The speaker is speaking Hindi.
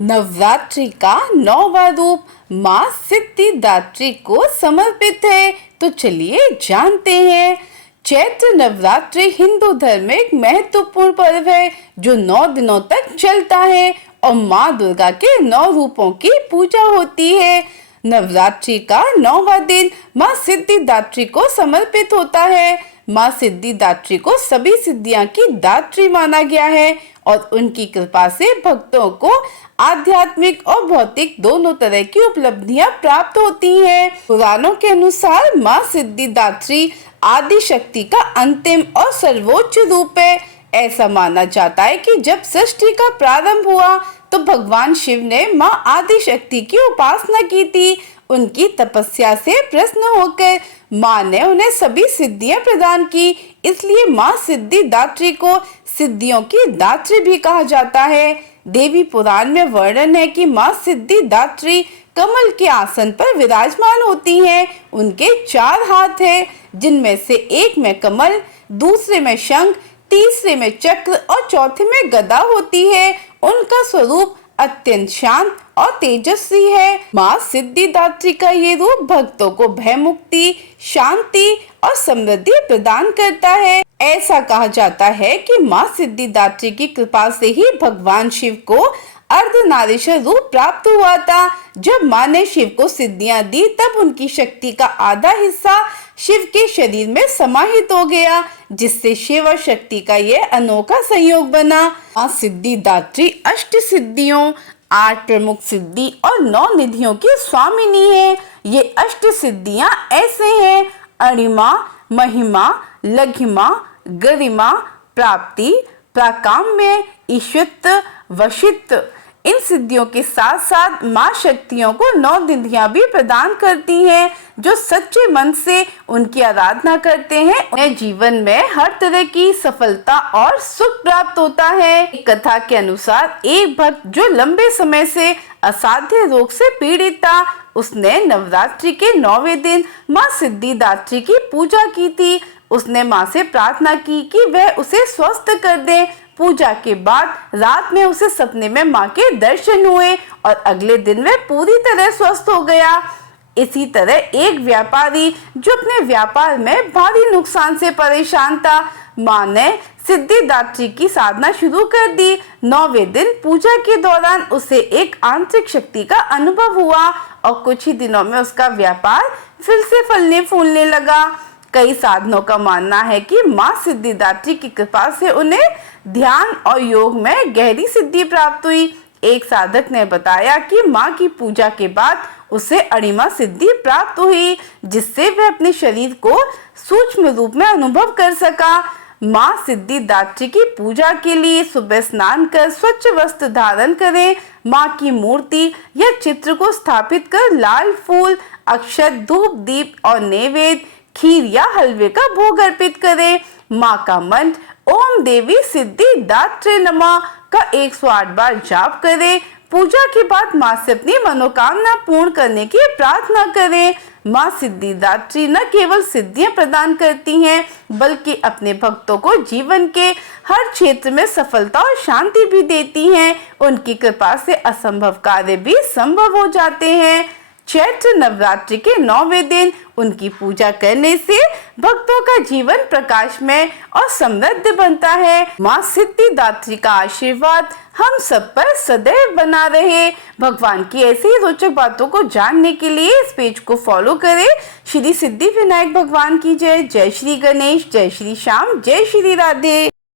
नवरात्रि का 9वां रूप माँ सिद्धिदात्री को समर्पित है। तो चलिए जानते हैं। चैत्र नवरात्रि हिंदू धर्म में एक महत्वपूर्ण पर्व है जो 9 दिनों तक चलता है और माँ दुर्गा के 9 रूपों की पूजा होती है। नवरात्रि का 9वां दिन माँ सिद्धिदात्री को समर्पित होता है। माँ सिद्धिदात्री को सभी सिद्धियां की दात्री माना गया है और उनकी कृपा से भक्तों को आध्यात्मिक और भौतिक दोनों तरह की उपलब्धियां प्राप्त होती हैं। पुराणों के अनुसार माँ सिद्धिदात्री आदि शक्ति का अंतिम और सर्वोच्च रूप है। ऐसा माना जाता है कि जब सृष्टि का प्रारंभ हुआ तो भगवान शिव ने माँ आदि शक्ति की उपासना की थी। उनकी तपस्या से प्रसन्न होकर माँ ने उन्हें सभी सिद्धियां प्रदान की, इसलिए माँ सिद्धिदात्री को सिद्धियों की दात्री भी कहा जाता है। देवी पुराण में वर्णन है कि माँ सिद्धिदात्री कमल के आसन पर विराजमान होती हैं। उनके 4 हाथ हैं, जिनमें से एक में कमल, दूसरे में शंख, तीसरे में चक्र और चौथे में गदा होती है। उनका स्वरूप अत्यंत शांत और तेजस्वी है। माँ सिद्धिदात्री का ये रूप भक्तों को भय मुक्ति, शांति और समृद्धि प्रदान करता है। ऐसा कहा जाता है कि माँ सिद्धिदात्री की कृपा से ही भगवान शिव को अर्धनारीश्वर रूप प्राप्त हुआ था। जब माँ ने शिव को सिद्धियां दी तब उनकी शक्ति का आधा हिस्सा शिव के शरीर में समाहित हो गया, जिससे शिव और शक्ति का यह अनोखा संयोग बना। माँ सिद्धिदात्री अष्ट सिद्धियों, 8 प्रमुख सिद्धि और 9 निधियों की स्वामिनी है। ये अष्ट सिद्धियां ऐसे हैं: अणिमा, महिमा, लघिमा, गरिमा, प्राप्ति, प्राकाम्य, ईश्वत, वशित। इन सिद्धियों के साथ साथ माँ शक्तियों को 9 निधियां भी प्रदान करती हैं। जो सच्चे मन से उनकी आराधना करते हैं उन्हें जीवन में हर तरह की सफलता और सुख प्राप्त होता है। एक कथा के अनुसार एक भक्त जो लंबे समय से असाध्य रोग से पीड़ित था, उसने नवरात्रि के 9वें दिन माँ सिद्धिदात्री की पूजा की थी। उसने माँ से प्रार्थना की कि वह उसे स्वस्थ कर दे। पूजा के बाद रात में उसे सपने में माँ के दर्शन हुए और अगले दिन वह पूरी तरह स्वस्थ हो गया। इसी तरह एक व्यापारी जो अपने व्यापार में भारी नुकसान से परेशान था, माँ ने सिद्धिदात्री की साधना शुरू कर दी। 9वें दिन पूजा के दौरान उसे एक आंतरिक शक्ति का अनुभव हुआ और कुछ ही दिनों में उसका व्यापार फिर से फलने फूलने लगा। कई साधनों का मानना है कि माँ सिद्धिदात्री की कृपा से उन्हें ध्यान और योग में गहरी सिद्धि प्राप्त हुई। एक साधक ने बताया कि माँ की पूजा के बाद उसे अणिमा सिद्धि प्राप्त हुई, जिससे वह अपने शरीर को सूक्ष्म रूप में अनुभव कर सका। माँ सिद्धिदात्री की पूजा के लिए सुबह स्नान कर स्वच्छ वस्त्र धारण करें। माँ की मूर्ति या चित्र को स्थापित कर लाल फूल, अक्षत, धूप, दीप और नैवेद्य, खीर या हलवे का भोग अर्पित करें। माँ का मंत्र ओम देवी सिद्धिदात्री नमः का 108 बार जाप करें। पूजा के बाद माँ से अपनी मनोकामना पूर्ण करने की प्रार्थना करें। माँ सिद्धिदात्री न केवल सिद्धियां प्रदान करती हैं, बल्कि अपने भक्तों को जीवन के हर क्षेत्र में सफलता और शांति भी देती हैं। उनकी कृपा से असंभव कार्य भी संभव हो जाते हैं। चैत्र नवरात्रि के 9वें दिन उनकी पूजा करने से भक्तों का जीवन प्रकाशमय और समृद्ध बनता है। माँ सिद्धिदात्री का आशीर्वाद हम सब पर सदैव बना रहे। भगवान की ऐसी ही रोचक बातों को जानने के लिए इस पेज को फॉलो करें। श्री सिद्धि विनायक भगवान की जय। जय श्री गणेश, जय श्री श्याम, जय श्री राधे।